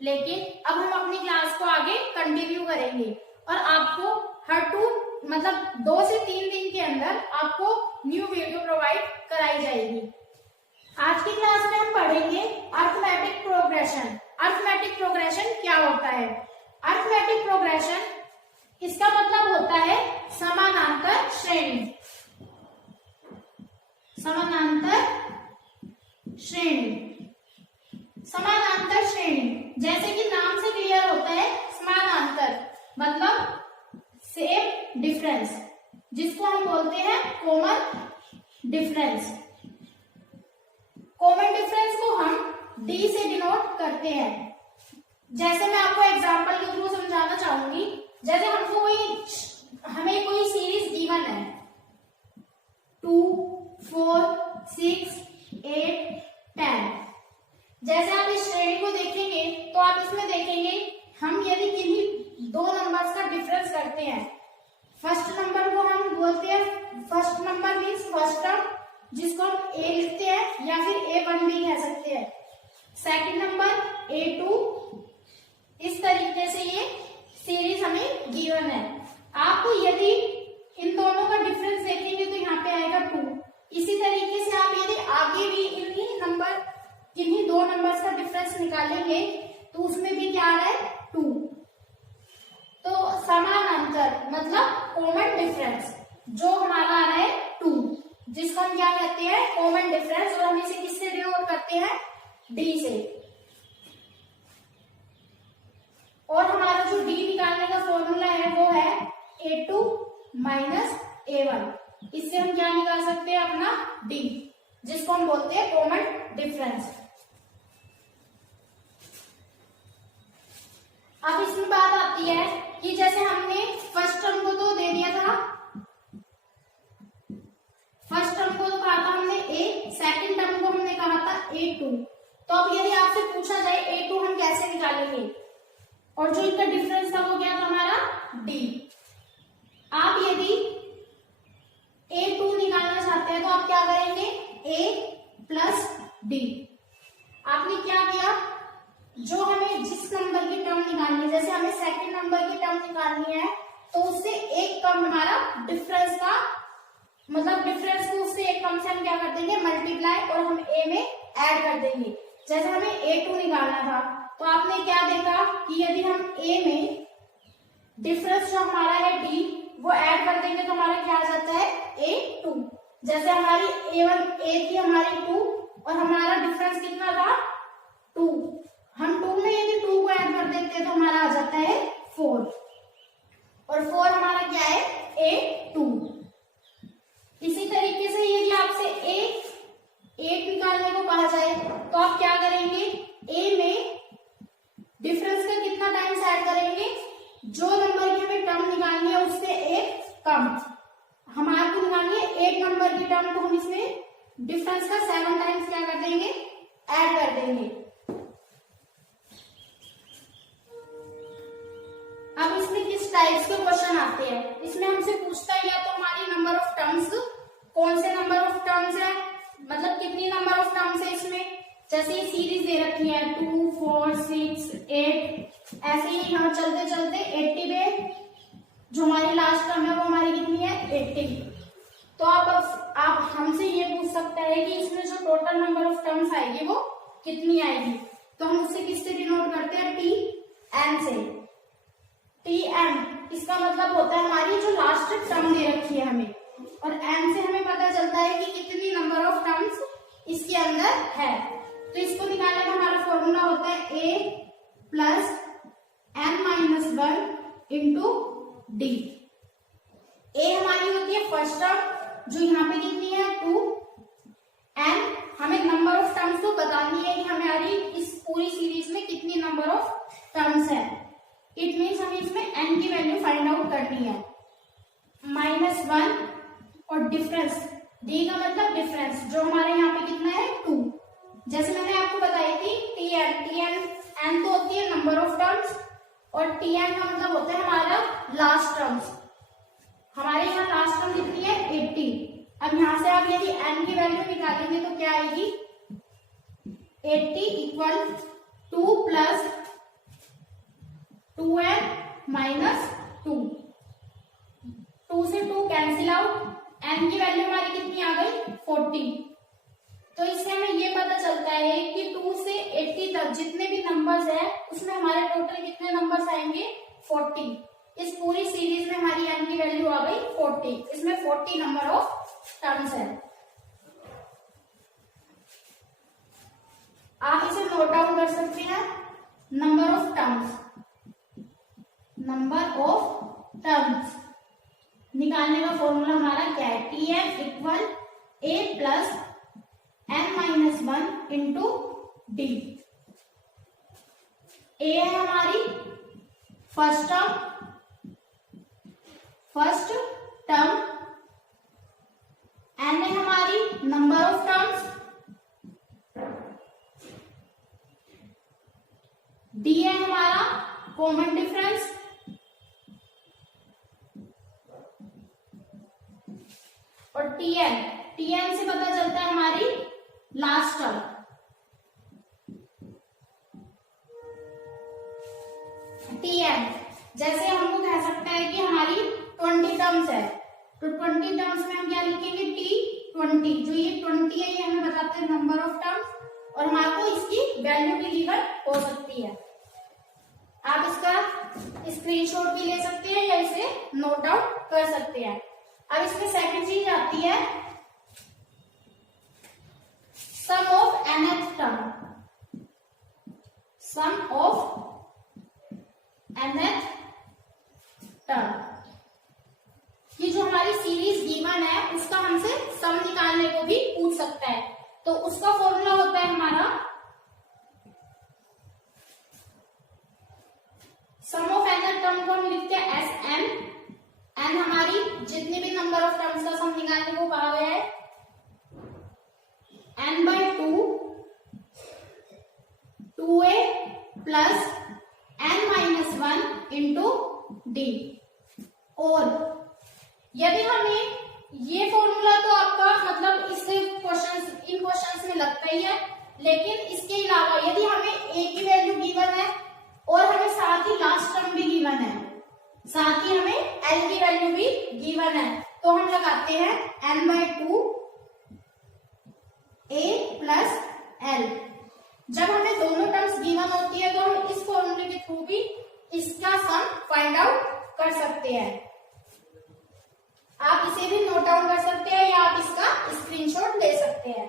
लेकिन अब हम अपनी क्लास को आगे कंटिन्यू करेंगे और आपको हर 2 से 3 दिन के अंदर आपको न्यू वीडियो प्रोवाइड कराई जाएगी। आज की क्लास में हम पढ़ेंगे अरिथमेटिक प्रोग्रेशन। अरिथमेटिक प्रोग्रेशन क्या होता है? अरिथमेटिक प्रोग्रेशन इसका मतलब होता है समानांतर श्रेणी। समानांतर श्रेणी, समानांतर श्रेणी जैसे कि नाम से क्लियर होता है, समानांतर मतलब सेम डिफरेंस, जिसको हम बोलते हैं कॉमन डिफरेंस। कॉमन डिफरेंस को हम डी से डिनोट करते हैं। जैसे मैं आपको एग्जांपल के थ्रू समझाना चाहूंगी। जैसे हमें कोई सीरीज गिवन है 2, 4, 6, 8, 10। जैसे आप इस श्रेणी को देखेंगे तो आप इसमें देखेंगे हम यदि किन्हीं 2 नंबर्स का डिफरेंस करते हैं, फर्स्ट नंबर को हम बोलते हैं, first number means first term, जिसको हम ए लिखते हैं या फिर A1 भी कह सकते हैं। Second number A2। इस तरीके से ये सीरीज हमें गिवन है। आप यदि इन दोनों का डिफरेंस देखेंगे तो यहाँ पे आएगा 2। इसी तरीके से आप यदि आगे भी किन्हीं 2 नंबर्स का डिफरेंस निकालेंगे तो उसमें भी क्या आ रहा है 2। तो समानांतर मतलब कॉमन डिफरेंस जो हमारा आ रहा है 2, जिसको हम क्या कहते हैं कॉमन डिफरेंस, और हम इसे किससे डिनोट करते हैं डी से। और हमारा जो डी निकालने का फॉर्मूला है वो है A2 माइनस A1। इससे हम क्या निकाल सकते हैं अपना डी, जिसको हम बोलते हैं कॉमन डिफरेंस। अब इसमें बात आती है कि जैसे हमने फर्स्ट टर्म को तो दे दिया था, फर्स्ट टर्म को तो कहा था हमने A, सेकंड टर्म को हमने कहा था A2। तो अब यदि आपसे पूछा जाए A2 हम कैसे निकालेंगे, और जो इनका डिफरेंस था वो क्या था हमारा D। आप यदि A2 निकालना चाहते हैं तो आप क्या करेंगे A प्लस D। आपने क्या किया, जो हमें जिस नंबर की टर्म निकालनी है, जैसे हमें सेकंड नंबर की टर्म निकालनी है तो उससे एक कम हमारा डिफरेंस का मतलब डिफरेंस को उससे एक कम से हम क्या कर देंगे मल्टीप्लाई, और हम A में ऐड कर देंगे। जैसे हमें A2 निकालना था तो आपने क्या देखा कि यदि हम A में डिफरेंस जो हमारा है D वो ऐड कर देंगे तो हमारा क्या आ जाता है A2। जैसे हमारी A थी हमारी 2 और हमारा डिफरेंस कितना था 2। हम 2 में यदि 2 को ऐड कर देते हैं तो हमारा आ जाता है 4, और 4 हमारा क्या है A2। इसी तरीके से यदि आपसे A8 निकालने को कहा जाए तो आप क्या करेंगे, A में डिफरेंस का कितना टाइम्स ऐड करेंगे, जो नंबर की हमें टर्म निकालनी है उससे एक कम। हमारे को निकालनी है 8 नंबर की टर्म, तो हम इसमें डिफरेंस का 7 टाइम्स क्या कर देंगे ऐड कर देंगे। अब इसमें किस टाइप्स के क्वेश्चन आते हैं, इसमें हमसे पूछता है या तो हमारी नंबर ऑफ टर्म्स, कौन से नंबर ऑफ टर्म्स है, मतलब कितनी नंबर ऑफ टर्म्स है इसमें। जैसे ये सीरीज दे रखी है 2, 4, 6, 8, ऐसे ही यहाँ चलते चलते 80 पे जो हमारी लास्ट टर्म है वो हमारी कितनी है 80। तो आप हमसे ये पूछ सकते हैं कि इसमें जो टोटल नंबर ऑफ टर्म्स आएगी वो कितनी आएगी। तो हम उससे किससे डिनोट करते हैं TN से। TN इसका मतलब होता है हमारी जो लास्ट टर्म दे रखी है हमें, और N से हमें पता चलता है कि कितनी नंबर ऑफ टर्म्स इसके अंदर है। तो इसको निकालने का हमारा फॉर्मूला होता है A plus N-1 into D। A हमारी होती है फर्स्ट टर्म जो यहाँ पे कितनी है 2। N हमें नंबर ऑफ टर्म्स तो बतानी है कि हमारी इस पूरी सीरीज में कितनी नंबर ऑफ टर्म्स है। इट मीन्स हमें इसमें n की वैल्यू फाइंड आउट करनी है। -1 और डिफरेंस, D का मतलब डिफरेंस जो हमारे यहाँ पे कितना है 2। जैसे मैंने आपको बताई थी N तो होती है नंबर ऑफ टर्म्स, और TN का मतलब होता है हमारा लास्ट टर्म्स। हमारे यहाँ लास्ट टर्म कितनी है 80। अब यहाँ से आप यदि n की वैल्यू निकालेंगे तो क्या आएगी 80 इक्वल 2 प्लस 2n माइनस 2, 2 से 2 कैंसिल आउट, n की वैल्यू हमारी कितनी आ गई 40। तो इससे हमें ये पता चलता है कि 2 से 80 तक जितने भी नंबर्स है उसमें हमारे टोटल कितने नंबर्स आएंगे 40। इस पूरी सीरीज में हमारी n की वैल्यू आ गई 40, इसमें 40 नंबर ऑफ टर्म्स है। आप इसे नोट डाउन कर सकते हैं, number of terms, number of terms निकालने का फॉर्मूला हमारा क्या है, Tn equal a plus n minus 1 into D. A है हमारी फर्स्ट टर्म, n है हमारी नंबर ऑफ टर्म्स, डी है हमारा कॉमन डिफरेंस, और टीएन से पता चलता है हमारी लास्ट टर्म। टीएन जैसे हमको कह सकते हैं कि हमारी 20 टर्म्स है, तो 20 टर्म्स में हम क्या लिखेंगे T20, जो ये 20 है ये हमें बताते हैं नंबर ऑफ टर्म्स, और हमारे को इसकी वैल्यू भी गिवन हो सकती है। आप इसका स्क्रीनशॉट भी ले सकते हैं या इसे नोट डाउन कर सकते हैं। अब इसमें सेकंड चीज आती है sum of nth term, sum of nth term. ये जो हमारी सीरीज गिवन है उसका हमसे सम निकालने को भी पूछ सकता है, तो उसका फॉर्मूला होता है हमारा सम ऑफ nth टर्म को हम लिखते हैं Sm, n हमारी जितने भी नंबर ऑफ टर्म्स का सम निकालने को कहा गया है, n by 2a plus n minus 1 into D. और यदि हमें ये फॉर्मूला तो आपका मतलब इससे इन क्वेश्चंस में लगता ही है, लेकिन इसके अलावा यदि हमें a की वैल्यू गिवन है और हमें साथ ही लास्ट टर्म भी गिवन है, साथ ही हमें l की वैल्यू भी गिवन है, तो हम लगाते हैं n by 2 a plus l। जब हमें दोनों टर्म्स गिवन होती है तो हम इस फॉर्मूले के थ्रू भी इसका सम फाइंड आउट कर सकते हैं। आप इसे भी नोट डाउन कर सकते हैं या आप इसका स्क्रीनशॉट ले सकते हैं।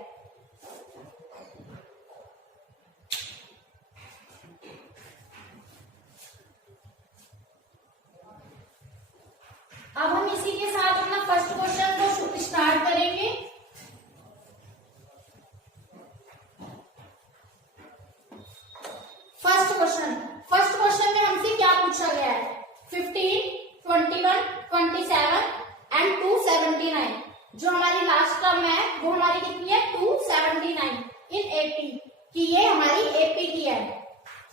अब हम इसी के साथ अपना फर्स्ट क्वेश्चन को स्टार्ट करेंगे। फर्स्ट क्वेश्चन में हमसे क्या पूछा गया है, 15, 21, 27 एंड 279। जो हमारी लास्ट टर्म है वो हमारी कितनी है 279 इन 80, कि ये हमारी एपी की है।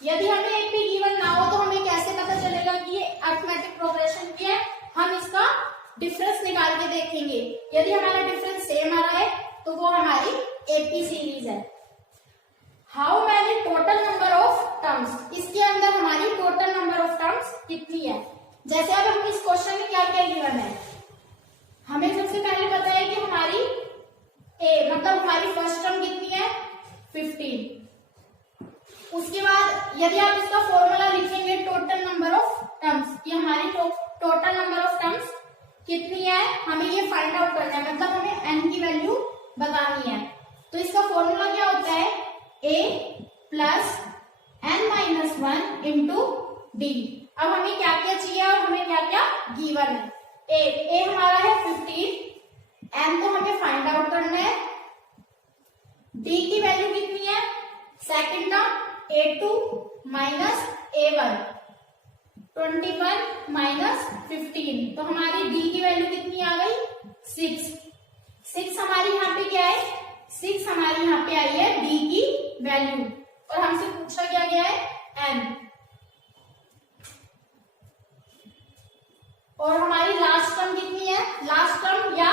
यदि हमें एपी गिवन ना हो तो हमें कैसे पता चलेगा कि ये अरिथमेटिक प्रोग्रेशन की है, हम इसका डिफरेंस निकाल के देखेंगे। यदि हमारा डिफरेंस सेम आ रहा है तो वो हमारी एपी सीरीज है। How many total number of terms, इसके अंदर हमारी टोटल नंबर ऑफ टर्म्स कितनी है। जैसे अब हम इस क्वेश्चन में क्या क्या गिवन है, हमें सबसे पहले पता है कि हमारी ए मतलब हमारी फर्स्ट टर्म कितनी है 15। उसके बाद यदि आप इसका फॉर्मूला लिखेंगे टोटल नंबर ऑफ टर्म्स, ये हमारी टोटल नंबर ऑफ टर्म्स कितनी है हमें ये फाइंड आउट करना है, मतलब हमें n की वैल्यू बतानी है। तो इसका फॉर्मूला क्या होता है a plus n minus 1 into D. अब हमें क्या क्या चाहिए और हमें क्या क्या गिवन है। a हमारा है 15, n तो हमें फाइंड आउट करना है, d की वैल्यू कितनी है second term a2 minus a1, 21 minus 15, तो हमारी d की वैल्यू कितनी आ गई 6 हमारी यहाँ पे क्या है 6 हमारी यहाँ पे आई है d की वैल्यू, और हमसे पूछा क्या गया है n। और हमारी लास्ट टर्म कितनी है, लास्ट टर्म या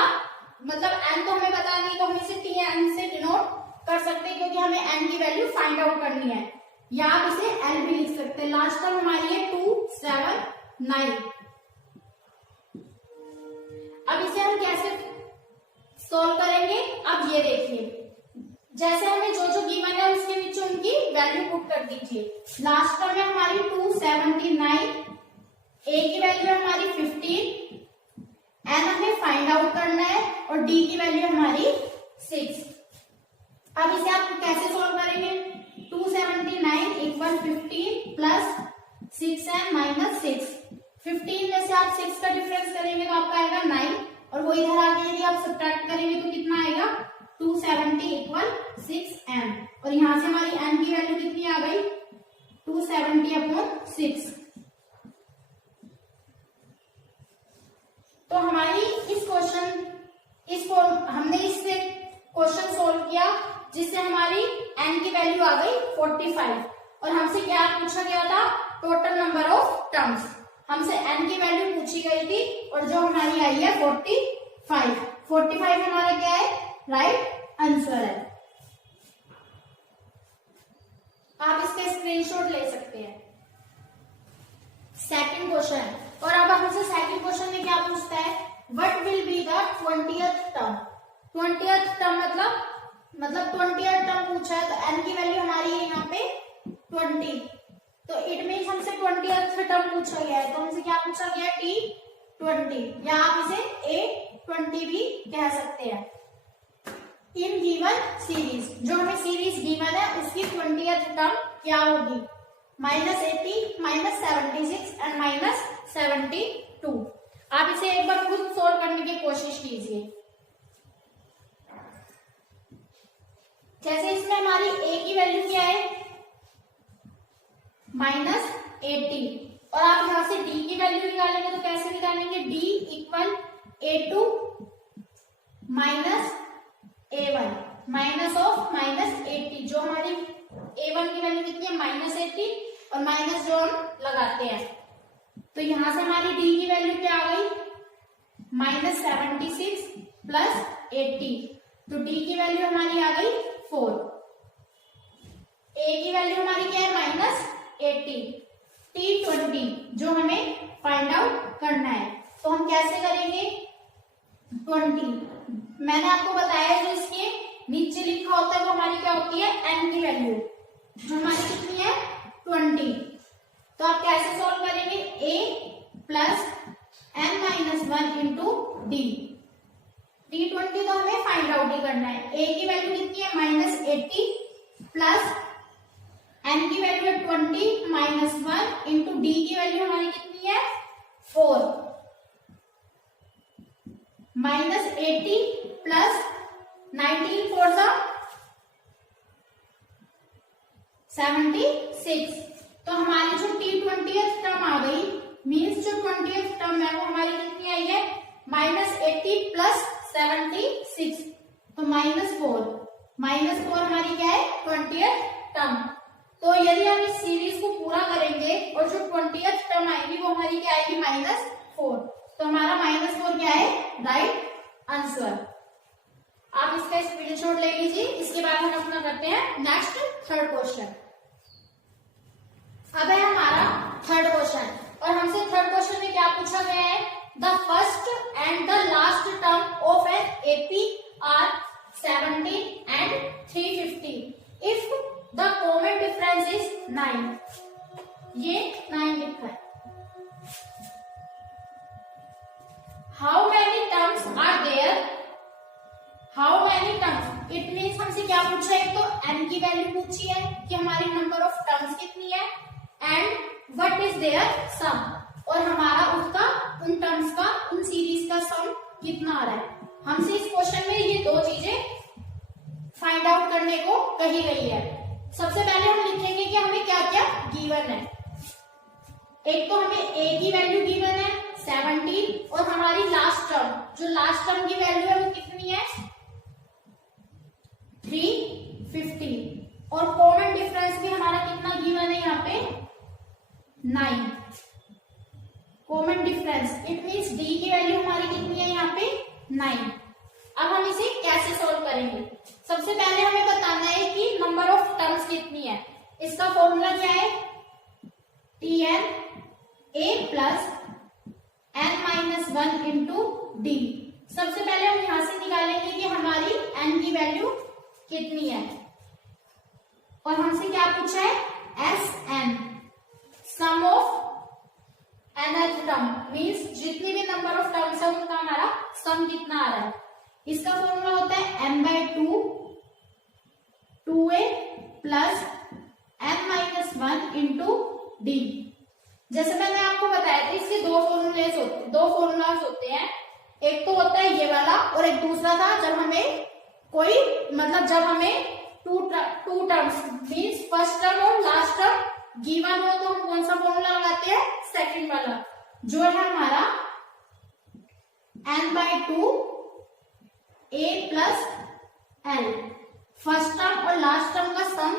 मतलब n तो हमें पता नहीं, तो हम इसे tn से डिनोट कर सकते हैं क्योंकि हमें n की वैल्यू फाइंड आउट करनी है। या आप इसे एल भी लिख सकते हैं। लास्ट टर्म हमारी है 2 7 9। अब इसे हम कैसे सोल्व करेंगे, अब ये देखिए, जैसे हमें जो जो गिवन है उसके नीचे उनकी वैल्यू पुट कर दीजिए। लास्ट टर्म है हमारी 279, ए की वैल्यू है हमारी 15, एन हमें फाइंड आउट करना है और डी की वैल्यू हमारी 6। अब इसे आप कैसे सोल्व करेंगे, 279 इक्वल 15 प्लस 6n माइनस 6। 15 में से आप 6 का डिफरेंस करेंगे तो आपका आएगा 9, और वो इधर आके यदि आप सब्ट्रैक्ट करेंगे तो कितना आएगा 270 इक्वल 6n, और यहां से हमारी n की वैल्यू कितनी आ गई 270 अपॉन 6। तो हमारी इसको हमने इससे क्वेश्चन सोल्व किया जिससे हमारी n की वैल्यू आ गई 45, और हमसे क्या पूछा गया था, टोटल नंबर ऑफ टर्म्स। हमसे n की वैल्यू पूछी गई थी और जो हमारी आई है 45। 45 हमारा क्या है, राइट आंसर है। आप इसका स्क्रीनशॉट ले सकते हैं। सेकंड क्वेश्चन, और अब हमसे सेकंड क्वेश्चन में क्या पूछता है, what will be the 20th term. 20th term मतलब 20th टर्म पूछा है, तो n की वैल्यू हमारी है यहाँ पे 20, तो इट मीन्स हमसे 20th टर्म पूछा गया है, तो हमसे क्या पूछा गया T20, या आप इसे A20 भी कह सकते हैं। इन गिवन सीरीज, जो हमें सीरीज गिवन है उसकी 20th टर्म क्या होगी, -80, -76 एंड -72। आप इसे एक बार खुद सोल्व करने की कोशिश कीजिए। जैसे इसमें हमारी a की वैल्यू क्या है -80, और आप यहां से d की वैल्यू निकालेंगे तो कैसे निकालेंगे, d equal a2 minus a1 minus of -80, जो हमारी a1 की वैल्यू कितनी है -80, और माइनस जो हम लगाते हैं, तो यहां से हमारी d की वैल्यू क्या आ गई -76 प्लस 80, तो d की वैल्यू हमारी आ गई 4। a की वैल्यू हमारी क्या है -80, T20 जो हमें फाइंड आउट करना है, तो हम कैसे करेंगे 20। मैंने आपको बताया जो इसके नीचे लिखा होता है वो हमारी क्या होती है n की वैल्यू, जो हमारी कितनी है 20। तो आप कैसे सॉल्व करेंगे, a plus n-1 into D. T20 तो हमें फाइंड आउट ही करना है। a की वैल्यू कितनी है -80 प्लस n की वैल्यू है 20 -1 इंटू डी की वैल्यू हमारी कितनी है 4। -80 प्लस 19 4 76, तो हमारी जो T20th टर्म आ गई, मीन्स जो 20th टर्म है वो हमारी कितनी आई है -80 प्लस 76, तो -4 हमारी क्या है 20th टर्म। तो यदि हम इस सीरीज को पूरा करेंगे और जो 20th टर्म आएगी वो हमारी क्या आएगी -4, तो हमारा -4 क्या है राइट आंसर। आप इसका स्क्रीनशॉट ले लीजिए। इसके बाद हम अपना करते हैं नेक्स्ट थर्ड क्वेश्चन। अब है हमारा थर्ड क्वेश्चन, और हमसे थर्ड क्वेश्चन में क्या पूछा गया है, the first and the last term of an AP are 70 and 350 if the common difference is 9। ये 9 लिखा है। How many terms are there, how many terms, it means हमसे क्या पूछा है, तो n की वैल्यू पूछी है कि हमारी नंबर ऑफ टर्म्स कितनी है, एंड व्हाट इज देयर सम, और हमारा उसका उन टर्म्स का उन सीरीज का सम कितना आ रहा है। हमसे इस क्वेश्चन में ये दो चीजें फाइंड आउट करने को कही गई है। सबसे पहले हम लिखेंगे कि हमें क्या क्या गिवन है। एक तो हमें a की वैल्यू गिवन है 17, और हमारी लास्ट टर्म, जो लास्ट टर्म की वैल्यू है वो कितनी है 350, और कॉमन डिफरेंस भी हमारा कितना गिवन है यहाँ पे 9। Common difference it means d की वैल्यू हमारी कितनी है यहाँ पे 9। अब हम इसे कैसे सॉल्व करेंगे, सबसे पहले हमें बताना है कि नंबर ऑफ टर्म्स कितनी है। इसका फॉर्मूला क्या है, Tn a plus n-1 into D. सबसे पहले हम यहां से निकालेंगे कि हमारी n की वैल्यू कितनी है, और हमसे क्या पूछा है, Sn, sum of nth term, means जितनी भी नंबर ऑफ टर्म्स है उनका हमारा सम कितना आ रहा है। इसका फॉर्मूला होता है m/2 2a plus n-1 into D. जैसे मैंने आपको बताया था इसके दो फॉर्मूलाज होते हैं, एक तो होता है ये वाला और एक दूसरा था जब हमें कोई मतलब जब हमें two terms means first term और लास्ट टर्म गिवन हो तो हम कौन सा फॉर्मूला लगाते हैं, सेकंड वाला, जो है हमारा n/2 a plus l, first term और लास्ट टर्म का सम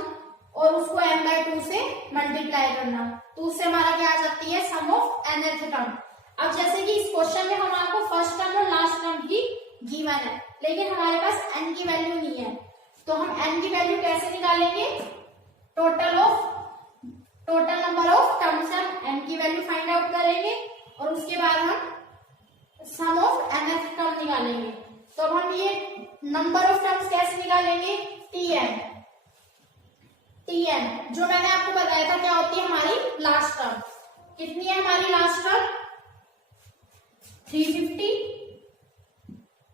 और उसको n/2 से मल्टीप्लाई करना, तो उससे हमारा क्या आ जाती है, सम ऑफ nth टर्म। अब जैसे कि इस क्वेश्चन में हमारे फर्स्ट टर्म और लास्ट टर्म ही गिवन है, लेकिन हमारे पास n की वैल्यू नहीं है, तो हम n की वैल्यू कैसे निकालेंगे, टोटल नंबर ऑफ टर्म्स से हम n की वैल्यू फाइंड आउट करेंगे और उसके बाद हम सम ऑफ nth टर्म निकालेंगे। तो अब हम ये नंबर ऑफ टर्म्स कैसे निकालेंगे, Tn जो मैंने आपको बताया था क्या होती है हमारी लास्ट टर्म, कितनी है हमारी लास्ट टर्म, 350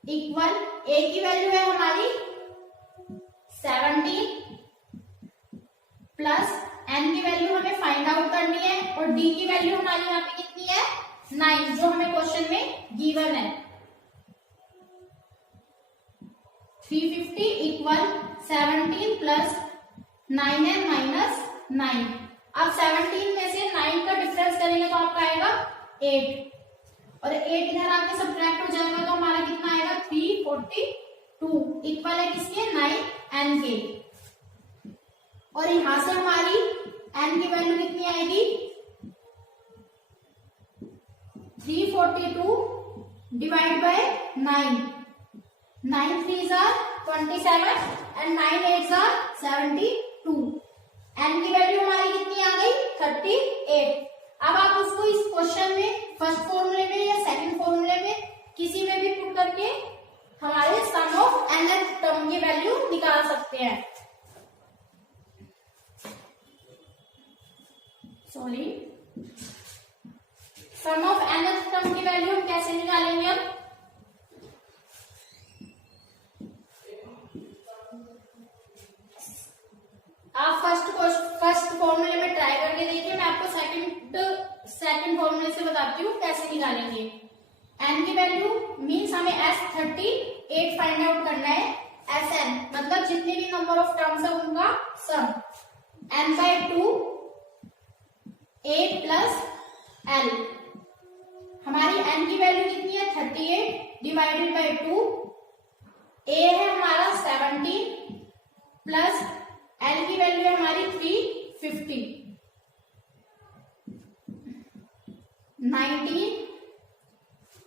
इक्वल a की वैल्यू है हमारी 17 प्लस n की वैल्यू हमें फाइंड आउट करनी है और d की वैल्यू हमारी यहाँ पे कितनी है, 9, जो हमें क्वेश्चन में गिवन है। 350 इक्वल 17 प्लस 9n माइनस 9। अब 17 में से 9 का डिफरेंस करेंगे तो आपका आएगा 8 और 8 इधर आके सब्ट्रैक्ट हो जाएगा तो हमारा कितना आएगा 342 इक्वल है किसके, 9n के, और यहां से हमारी n की वैल्यू कितनी आएगी, 342 divide by 9, 9 3s are 27 and 9 8s are 72, n की वैल्यू हमारी कितनी आ गई, 38। अब आप उसको इस क्वेश्चन में फर्स्ट फॉर्मूले में या सेकंड फॉर्मूले में किसी में भी पुट करके हमारे सम ऑफ nth टर्म की वैल्यू निकाल सकते हैं। Sorry, sum of nth term की वैल्यू हम कैसे निकालेंगे, हम आप फर्स्ट फॉर्मूले में ट्राई करके देखिए, मैं आपको सेकंड फॉर्मूले से बताती हूँ कैसे निकालेंगे। n की वैल्यू मीन्स हमें S38 फाइंड आउट करना है, Sn मतलब जितने भी नंबर ऑफ टर्म्स है उनका सम, n/2 a प्लस l, हमारी n की वैल्यू कितनी है 38 डिवाइडेड बाई 2, a है हमारा 17 प्लस l की वैल्यू है हमारी 350, 19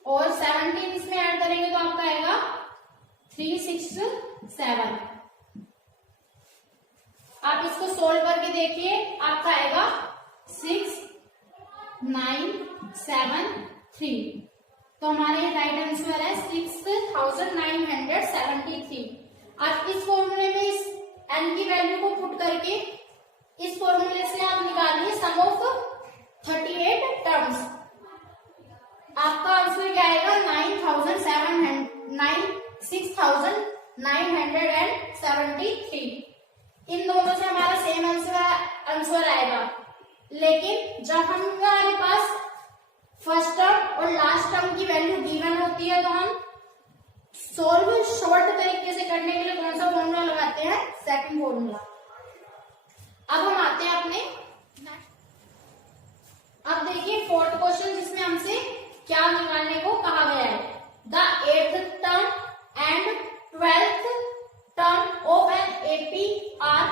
और 17 इसमें ऐड करेंगे तो आपका आएगा 367। आप इसको सोल्व करके देखिए, आपका आएगा 6973, तो हमारे राइट आंसर है 6973। आप इस फॉर्मूले में इस n की वैल्यू को पुट करके इस फॉर्मूले से आप निकालिए सम ऑफ 38 टर्म्स, आपका आंसर क्या आएगा 6973। इन दोनों से हमारा सेम आंसर आएगा, लेकिन जब हमारे पास फर्स्ट टर्म और लास्ट टर्म की वैल्यू गिवन होती है तो हम सोल्व शॉर्ट तरीके से करने के लिए कौन सा फॉर्मूला लगाते हैं, सेकंड फॉर्मूला। अब हम आते हैं अपने, अब देखिए फोर्थ क्वेश्चन जिसमें हमसे क्या निकालने को कहा गया है, the 8th term and 12th term of an AP are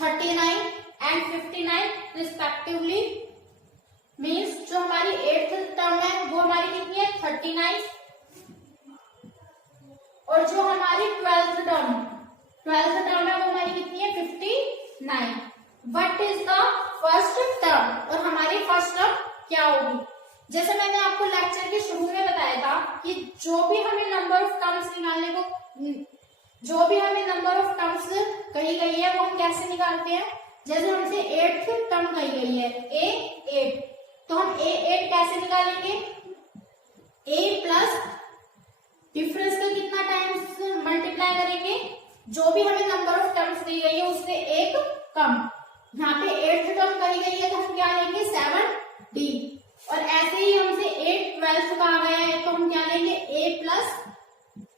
39 and 59 respectively, means जो हमारी 8th टर्म है वो हमारी कितनी है 39 और जो हमारी 12th टर्म है वो हमारी कितनी है 59। What is the first term, और हमारी फर्स्ट टर्म क्या होगी। जैसे मैंने आपको लेक्चर के शुरू में बताया था कि जो भी हमें नंबर ऑफ टर्म्स निकालने को, जो भी हमें नंबर ऑफ टर्म्स कही गई है वो हम कैसे निकालते हैं। जैसे हमसे 8th टर्म कही गई है A8, तो हम A8 कैसे निकालेंगे, A प्लस डिफरेंस का कितना टाइम्स मल्टीप्लाई करेंगे, जो भी हमें नंबर ऑफ टर्म्स दी गई है उससे एक कम। यहाँ पे 8th टर्म कही गई है तो हम क्या लेंगे 7D, और ऐसे ही हमसे 8 12th का आ गया है तो हम क्या लेंगे A प्लस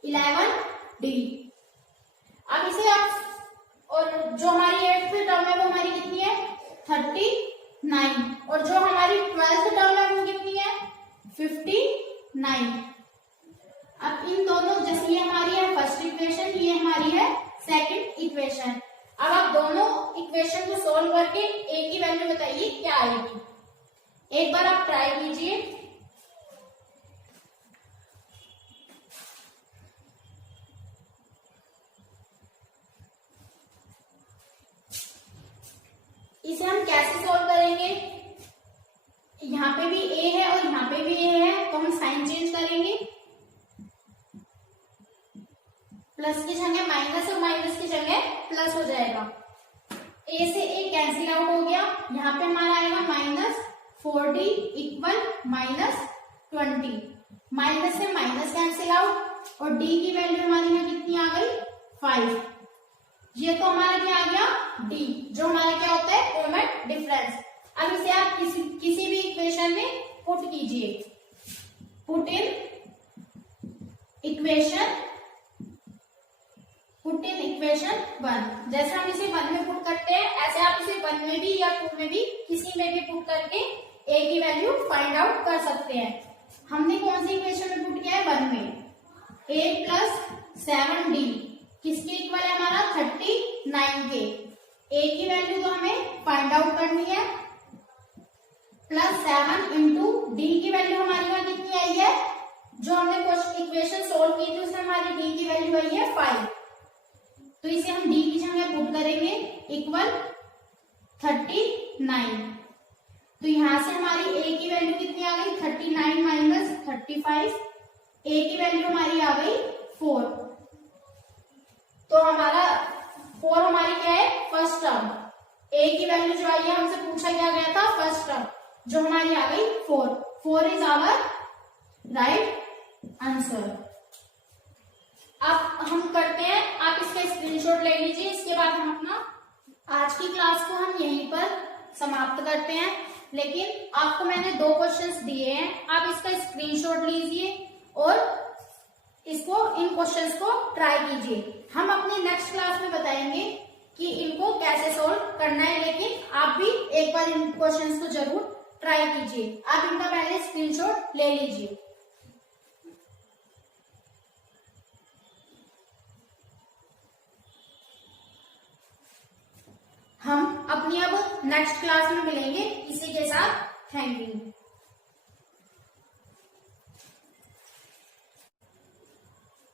11D। अब इसे आप, और जो हमारी 8th टर्म है वो हमारी कितनी है 39, और जो हमारी 12th टर्म है वो कितनी है 59। अब इन दोनों, जैसे ये हमारी है फर्स्ट इक्वेशन, ये हमारी है सेकंड इक्वेशन। अब आप दोनों इक्वेशन को सोल्व करके ए की वैल्यू बताइए क्या आएगी। एक बार आप ट्राई कीजिए। इसे हम कैसे सोल्व करेंगे, यहाँ पे भी ए है और यहाँ पे भी ए है, तो हम साइन चेंज करेंगे। प्लस की जगह माइनस और माइनस की जगह प्लस हो जाएगा। ए से ए कैंसिल आउट हो गया, यहाँ पे हमारा आएगा -4D इक्वल -20। माइनस से माइनस कैंसिल आउट, और डी की वैल्यू हमारी यहाँ कितनी आ गई 5। ये तो हमारा क्या आ गया डी, जो हमारा क्या होता है कॉमन डिफरेंस। अब इसे आप किसी भी इक्वेशन में पुट कीजिए। Put in equation 1। जैसे हम इसे 1 में पुट करते हैं ऐसे आप इसे 1 में भी या 2 में भी किसी में भी पुट करके ए की वैल्यू फाइंड आउट कर सकते हैं। हमने कौन सी इक्वेशन में पुट किया है 1 में, a प्लस 7D किसके इक्वल है हमारा 39 के। a की वैल्यू तो हमें फाइंड आउट करनी है, +7 इंटू डी की वैल्यू हमारी यहाँ कितनी आई है, जो हमने इक्वेशन सोल्व की थी उसमें हमारी डी की वैल्यू आई है 5। तो इसे हम डी की जगह पुट करेंगे इक्वल 39। तो यहां से हमारी ए की वैल्यू कितनी आ गई 39 माइनस 35, ए की वैल्यू हमारी आ गई 4। तो हमारा 4 हमारी क्या है फर्स्ट टर्म, ए की वैल्यू जो आई है हमसे पूछा क्या गया था फर्स्ट टर्म, जो हमारी आ गई 4 इज आवर राइट आंसर। अब हम करते हैं, आप इसका स्क्रीनशॉट ले लीजिए। इसके बाद हम अपना आज की क्लास को हम यहीं पर समाप्त करते हैं। लेकिन आपको मैंने 2 क्वेश्चंस दिए हैं, आप इसका स्क्रीनशॉट लीजिए और इसको, इन क्वेश्चंस को ट्राई कीजिए। हम अपनी नेक्स्ट क्लास में बताएंगे कि इनको कैसे सोल्व करना है, लेकिन आप भी एक बार इन क्वेश्चंस को जरूर ट्राई कीजिए। आप इनका पहले स्क्रीनशॉट ले लीजिए। हम अपनी अब नेक्स्ट क्लास में मिलेंगे इसी के साथ। Thank you.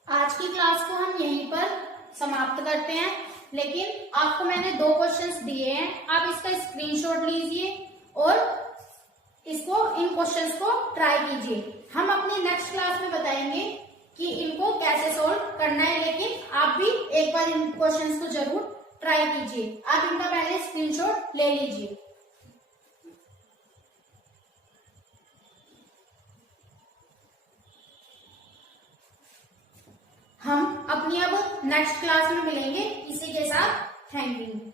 आज की क्लास को हम यहीं पर समाप्त करते हैं, लेकिन आपको मैंने 2 क्वेश्चंस दिए हैं, आप इसका स्क्रीनशॉट लीजिए और इसको, इन क्वेश्चंस को ट्राई कीजिए। हम अपनी नेक्स्ट क्लास में बताएंगे कि इनको कैसे सोल्व करना है, लेकिन आप भी एक बार इन क्वेश्चंस को जरूर ट्राई कीजिए। आप इनका पहले स्क्रीनशॉट ले लीजिए। हम अपनी अब नेक्स्ट क्लास में मिलेंगे इसी के साथ। Thank you.